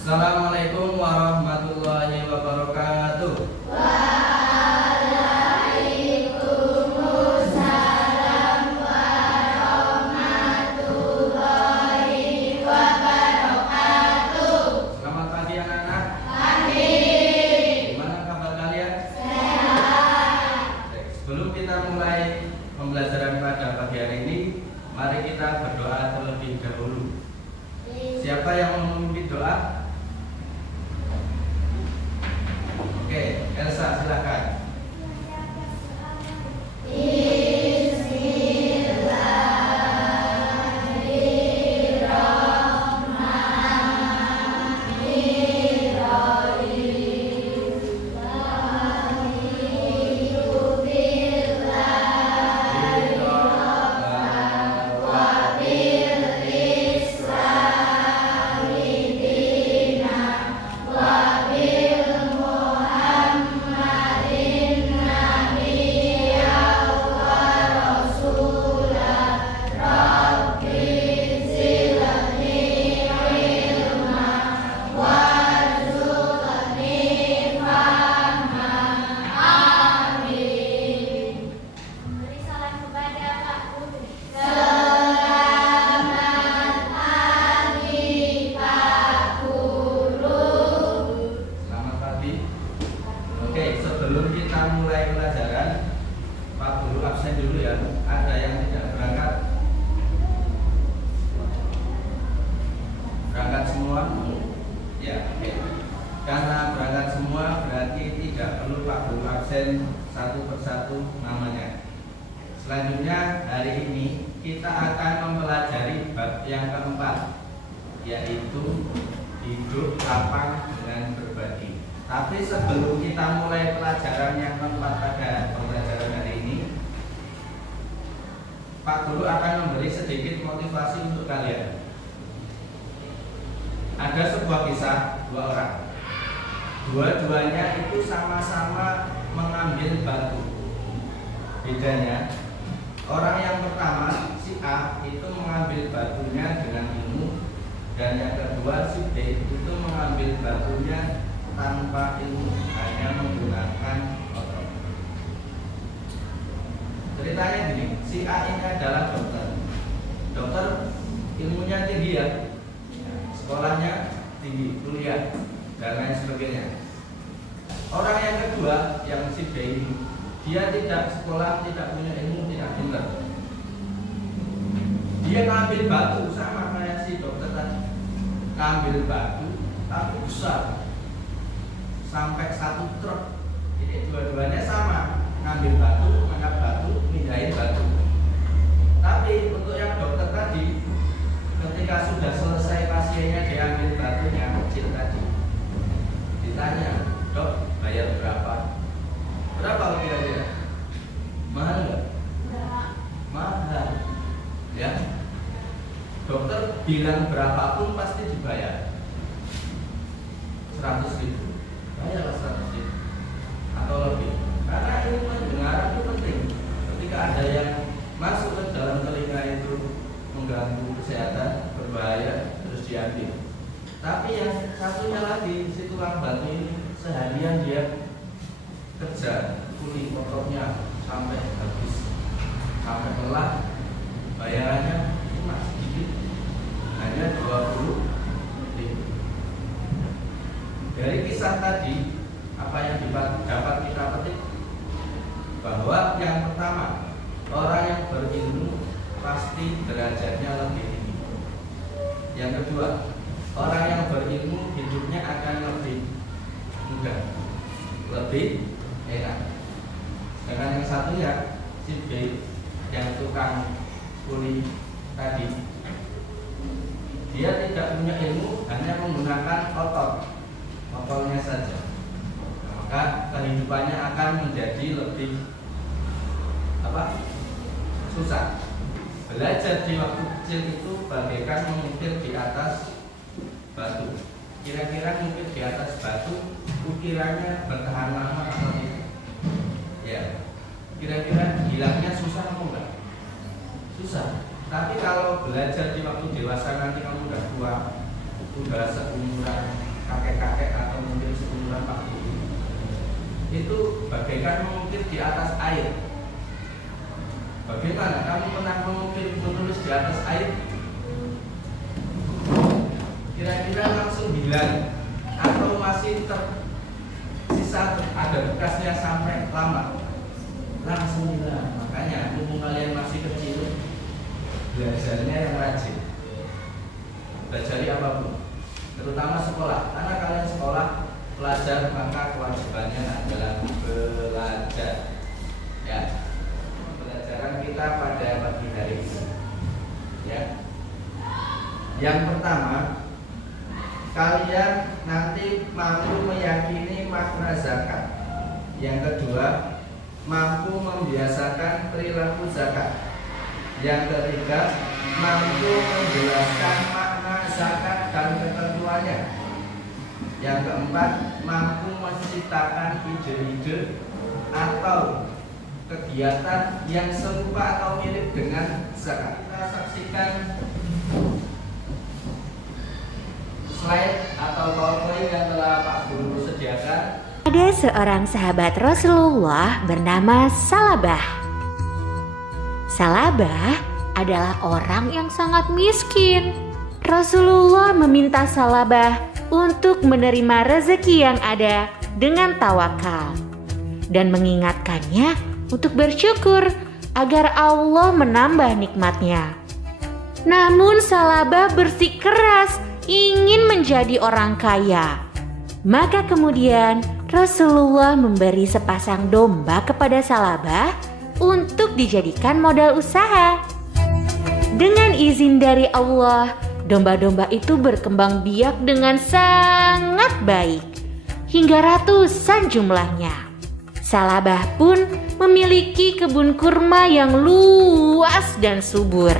Assalamualaikum warahmatullahi wabarakatuh. Waalaikumsalam warahmatullahi wabarakatuh. Selamat pagi anak-anak. Pagi. Gimana kabar kalian? Sehat. Baik, sebelum kita mulai pembelajaran pada pagi hari ini, mari kita berdoa terlebih dahulu. Siapa yang mau memimpin doa? Oke, Elsa silakan. Beri salam kepada Pak Guru. Selamat pagi Pak Guru. Selamat pagi. Oke, sebelum kita mulai pelajaran, Pak Guru absen dulu ya. Ada yang tidak berangkat? Berangkat semua? Ya, oke. Karena berangkat semua berarti tidak perlu Pak Guru absen satu persatu namanya. Selanjutnya hari ini kita akan mempelajari bab yang keempat, yaitu hidup lapang dengan berbagi. Tapi sebelum kita mulai pelajaran yang keempat pada pembelajaran hari ini, Pak Guru akan memberi sedikit motivasi untuk kalian. Ada sebuah kisah dua orang. Dua-duanya itu sama-sama mengambil batu. Bedanya, orang yang pertama, si A, itu mengambil batunya dengan ilmu, dan yang kedua, si B, itu mengambil batunya tanpa ilmu, hanya menggunakan otot. Ceritanya gini, si A ini adalah dokter. Dokter ilmunya tinggi ya, sekolahnya tinggi, kuliah, dan lain sebagainya. Orang yang kedua, yang si B ini, dia tidak sekolah, tidak punya ilmu, tidak pintar. Dia ngambil batu sama kayak si dokter tadi. Ngambil batu, tapi besar, sampai 1 truk. Jadi dua-duanya sama, ngambil batu, angkat batu, mindahin batu. Tapi untuk yang dokter tadi, ketika sudah selesai pasiennya diambil batunya kecil tadi, ditanya, "Dok, bayar berapa?" Berapa kira-kira? Mahal nggak? Mahal. Ya. Dokter bilang berapapun pasti dibayar. 100.000. Bayarlah 100.000 atau lebih. Karena ilmu pendengaran itu penting. Ketika ada yang masuk ke dalam telinga itu mengganggu kesehatan, berbahaya, terus diambil. Tapi yang satunya lagi, si tukang batu ini seharian dia kerja kuli ototnya sampai habis, sampai lelah, bayarannya cuma sedikit, hanya 20.000. Dari kisah tadi, apa yang dapat kita petik? Bahwa yang pertama, orang yang berilmu pasti derajatnya lebih tinggi. Yang kedua, orang yang berilmu hidupnya akan lebih mudah, lebih enak. Dengan yang satunya, si B, yang tukang kuli tadi, dia tidak punya ilmu, hanya menggunakan ototnya saja. Maka kehidupannya akan menjadi lebih susah. Belajar di waktu kecil itu bagaikan mengukir di atas batu. Kira-kira mungkin di atas batu ukirannya bertahan lama atau tidak? Ya, kira-kira hilangnya susah atau enggak? Susah. Tapi kalau belajar di waktu dewasa nanti kamu udah tua, udah seumuran kakek-kakek atau mungkin seumuran Pak Guru itu bagaikan mengukir di atas air. Bagaimana kamu pernah mengukir menulis di atas air? Kira-kira langsung hilang atau masih tersisa ada bekasnya sampai lama? Langsung hilang. Makanya mumpung kalian masih kecil, belajarnya yang rajin. Pelajari apapun, terutama sekolah. Karena kalian sekolah belajar, maka kewajibannya adalah belajar. Ya, pelajaran kita pada pagi hari ini. Ya, yang pertama, kalian nanti mampu meyakini makna zakat. Yang kedua, mampu membiasakan perilaku zakat. Yang ketiga, mampu menjelaskan makna zakat dan ketentuannya. Yang keempat, mampu menciptakan ide-ide atau kegiatan yang serupa atau mirip dengan zakat. Kita saksikan slide atau PowerPoint yang telah Pak Guru sediakan. Ada seorang sahabat Rasulullah bernama Salabah. Salabah adalah orang yang sangat miskin. Rasulullah meminta Salabah untuk menerima rezeki yang ada dengan tawakal dan mengingatkannya untuk bersyukur agar Allah menambah nikmatnya. Namun Salabah bersikeras ingin menjadi orang kaya. Maka kemudian Rasulullah memberi sepasang domba kepada Salabah untuk dijadikan modal usaha. Dengan izin dari Allah, domba-domba itu berkembang biak dengan sangat baik, hingga ratusan jumlahnya. Salabah pun memiliki kebun kurma yang luas dan subur.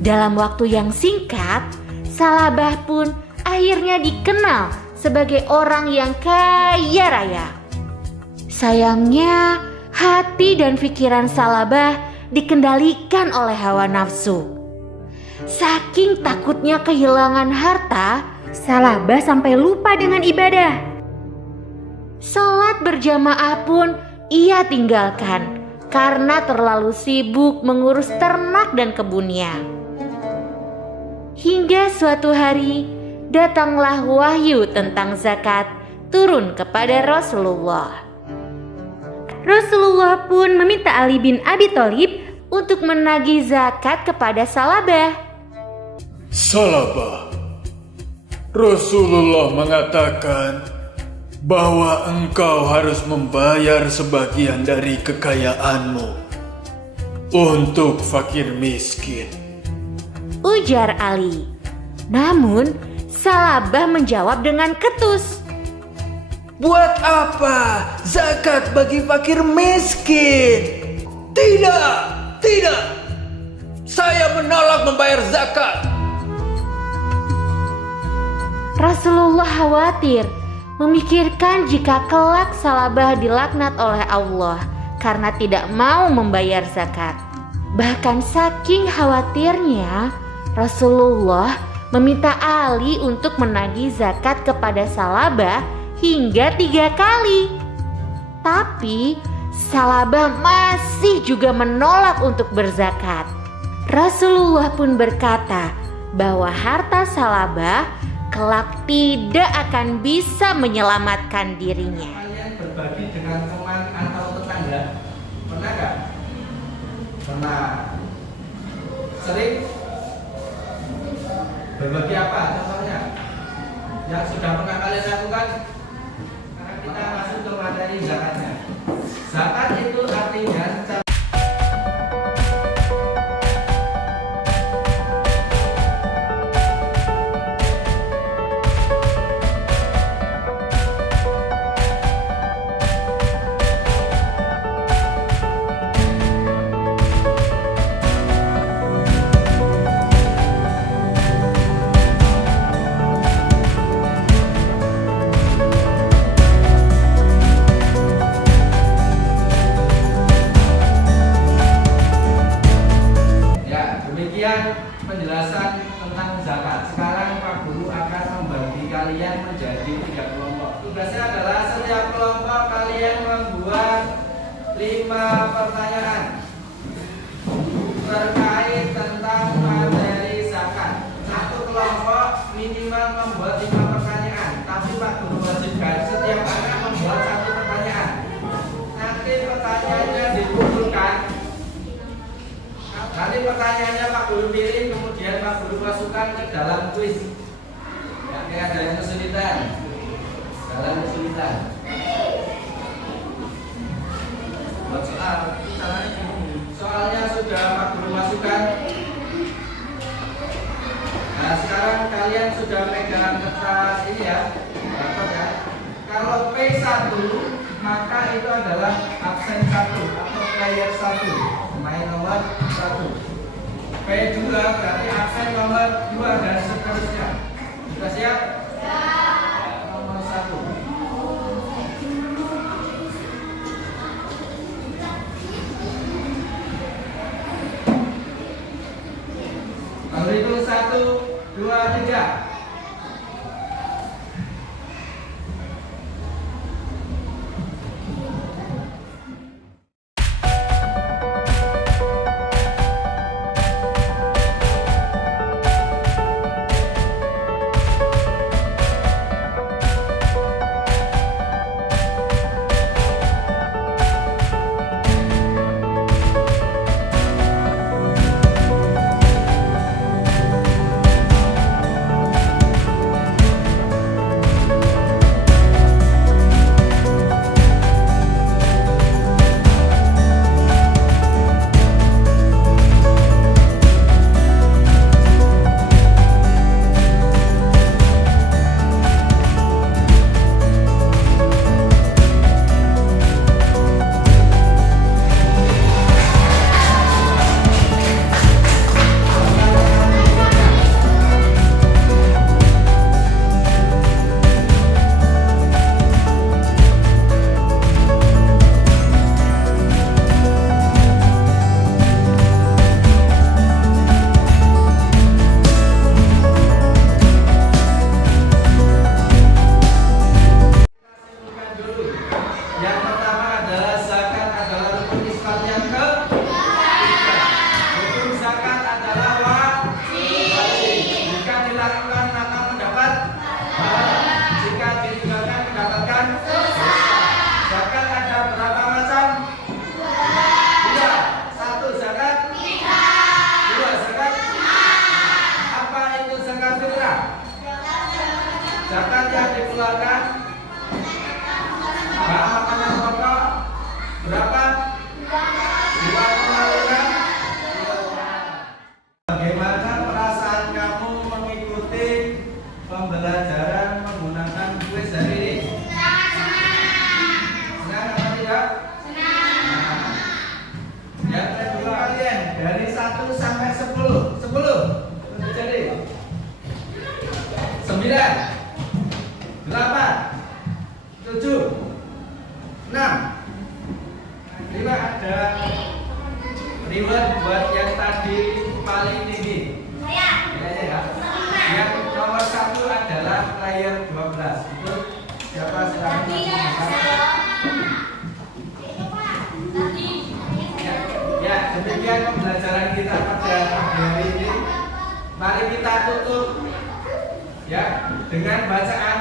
Dalam waktu yang singkat, Salabah pun akhirnya dikenal sebagai orang yang kaya raya. Sayangnya, hati dan pikiran Salabah dikendalikan oleh hawa nafsu. Saking takutnya kehilangan harta, Salabah sampai lupa dengan ibadah. Salat berjamaah pun ia tinggalkan karena terlalu sibuk mengurus ternak dan kebunnya. Hingga suatu hari datanglah wahyu tentang zakat turun kepada Rasulullah. Rasulullah pun meminta Ali bin Abi Thalib untuk menagih zakat kepada Salabah. Salabah, Rasulullah mengatakan bahwa engkau harus membayar sebagian dari kekayaanmu untuk fakir miskin, ujar Ali. Namun Salabah menjawab dengan ketus. Buat apa zakat bagi fakir miskin? Tidak, tidak. Saya menolak membayar zakat. Rasulullah khawatir memikirkan jika kelak Salabah dilaknat oleh Allah karena tidak mau membayar zakat. Bahkan saking khawatirnya, Rasulullah meminta Ali untuk menagih zakat kepada Salabah hingga 3 kali. Tapi Salabah masih juga menolak untuk berzakat. Rasulullah pun berkata bahwa harta Salabah kelak tidak akan bisa menyelamatkan dirinya. Kalian berbagi dengan teman atau tetangga, pernah nggak? Pernah. Sering? Berbagi apa contohnya? Yang sudah pernah kalian lakukan? Karena kita masuk ke materi zakatnya. Zakat itu artinya penjelasan tentang zakat. Sekarang Pak Guru akan membagi pertanyaan terkait tentang materi zakat. Satu kelompok minimal membuat 5 pertanyaan, tapi Pak Guru wajibkan setiap anak membuat 1 pertanyaan. Nanti pertanyaannya dikumpulkan. Nanti pertanyaannya Pak Guru pilih, kemudian Pak Guru masukkan ke dalam kuis. Ya, ada yang kesulitan. Dalam kesulitan. Buat soal, soalnya sudah Pak Guru masukkan. Nah, sekarang kalian sudah pegang kertas ini ya, dapat ya. Kalau P1 maka itu adalah absen 1 atau player 1, pemain nomor 1. P2 berarti absen nomor 2 dan seterusnya. Sudah siap? Ya. Nomor 1. Kalau itu 1, 2, 3. Zakat yang dikeluarkan bahan makanan pokok berapa? 2,5. Bagaimana perasaan kamu mengikuti pembelajaran menggunakan kuis hari ini? Senang atau tidak? Senang. Yang kedua kalian dari 1 sampai 10. 10 jadi 9, 8, 7, 6. Lima ada reward buat yang tadi paling tinggi. Ya. Yang nomor 1 adalah player 12. Itu siapa silakan. Ya, demikian pembelajaran kita pada pagi hari ini. Mari kita tutup ya dengan bacaan